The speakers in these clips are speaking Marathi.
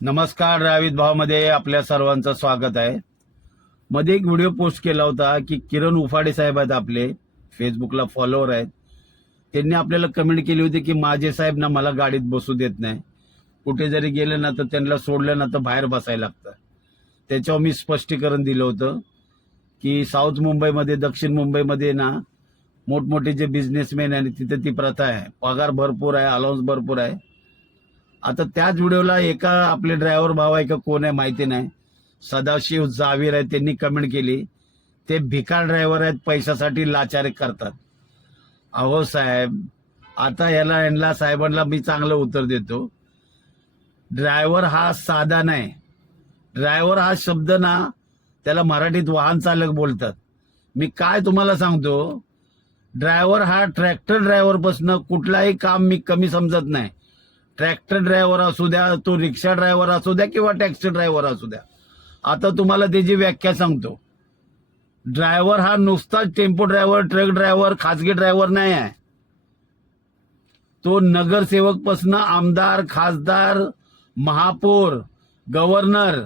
नमस्कार रावित भावमध्ये आपल्या सर्वांचं स्वागत आहे. मध्ये एक व्हिडिओ पोस्ट केला होता की किरण उफाडे साहेब आहेत आपले फेसबुकला फॉलोअर आहेत. त्यांनी आपल्याला कमेंट केली होती की माझे साहेब ना मला गाडीत बसू देत नाही. कुठे जरी गेले ना तर त्यांना सोडलं ना तर बाहेर बसायला लागतं. त्याच्यावर मी स्पष्टीकरण दिलं होतं की साऊथ मुंबईमध्ये दक्षिण मुंबईमध्ये ना मोठमोठे जे बिझनेसमॅन आहे तिथे ती प्रथा आहे. पगार भरपूर आहे अलाउन्स भरपूर आहे. आता त्याच व्हिडिओला एका आपले ड्रायव्हर भाव आहे का कोण आहे माहिती नाही. सदाशिव जावीर आहे त्यांनी कमेंट केली. ते भिकार ड्रायव्हर आहेत पैशासाठी लाचारी करतात. अहो साहेब आता याला यांना साहेबांना मी चांगलं उत्तर देतो. ड्रायव्हर हा साधा नाही. ड्रायव्हर हा शब्द ना त्याला मराठीत वाहन चालक बोलतात. मी काय तुम्हाला सांगतो? ड्रायव्हर हा ट्रॅक्टर ड्रायव्हरपासून कुठलाही काम मी कमी समजत नाही. ट्रॅक्टर ड्रायव्हर असू द्या तो रिक्षा ड्रायव्हर असू द्या किंवा टॅक्सी ड्रायव्हर असू द्या. आता तुम्हाला त्याची व्याख्या सांगतो. ड्रायव्हर हा नुसताच टेम्पो ड्रायव्हर ट्रक ड्रायव्हर खाजगी ड्रायव्हर नाही आहे. तो नगरसेवकपासनं आमदार खासदार महापौर गव्हर्नर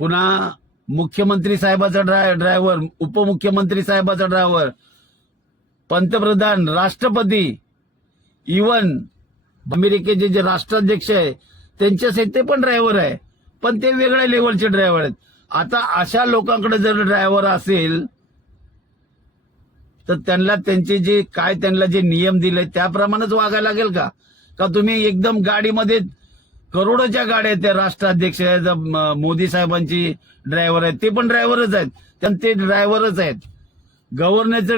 पुन्हा मुख्यमंत्री साहेबाचा ड्राय ड्रायव्हर उपमुख्यमंत्री साहेबाचा ड्रायव्हर पंतप्रधान राष्ट्रपती इवन अमेरिकेचे जे राष्ट्राध्यक्ष आहे त्यांच्यासाठी ते पण ड्रायव्हर आहे. पण ते वेगळ्या लेवलचे ड्रायव्हर आहेत. आता अशा लोकांकडे जर ड्रायव्हर असेल तर त्यांना त्यांचे जे काय त्यांना जे नियम दिले त्याप्रमाणेच वागायला लागेल का? का तुम्ही एकदम गाडीमध्ये करोडोच्या गाड्या आहेत त्या राष्ट्राध्यक्ष आहेत मोदी साहेबांची ड्रायव्हर आहेत. ते पण ड्रायव्हरच आहेत. कारण ते ड्रायव्हरच आहेत. गव्हर्नरचे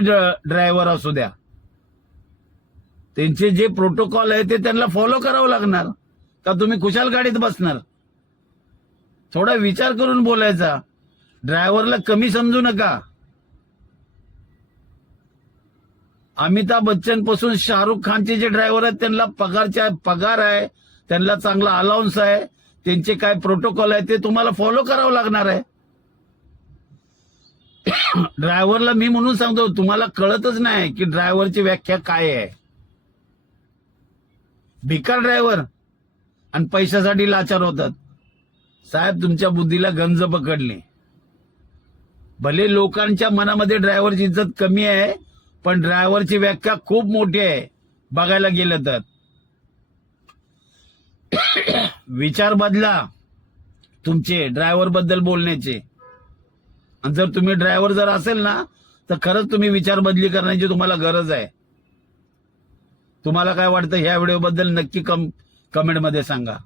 ड्रायव्हर असू द्या. त्यांचे जे प्रोटोकॉल आहे ते त्यांना फॉलो करावं लागणार. का तुम्ही खुशाल गाडीत बसणार? थोडा विचार करून बोलायचा. ड्रायव्हरला कमी समजू नका. अमिताभ बच्चनपासून शाहरुख खानचे जे ड्रायव्हर आहेत त्यांना पगारच्या पगार आहे त्यांना चांगला अलाउन्स आहे त्यांचे काय प्रोटोकॉल आहे ते तुम्हाला फॉलो करावं लागणार आहे. ड्रायव्हरला मी म्हणून सांगतो तुम्हाला कळतच नाही की ड्रायव्हरची व्याख्या काय आहे. भिकार ड्रायव्हर आणि पैशासाठी लाचार होतात. साहेब तुमच्या बुद्धीला गंज पकडली भले लोकांच्या मनामध्ये ड्रायव्हरची इज्जत कमी आहे पण ड्रायव्हरची व्याख्या खूप मोठी आहे. बघायला गेलं तर. विचार बदला तुमचे ड्रायव्हरबद्दल बोलण्याचे. आणि जर तुम्ही ड्रायव्हर जर असेल ना तर खरंच तुम्ही विचार बदली करण्याची तुम्हाला गरज आहे. तुम्हाला काय वाटतं? ह्या व्हिडिओ बद्दल नक्की कम कमेंटमध्ये सांगा.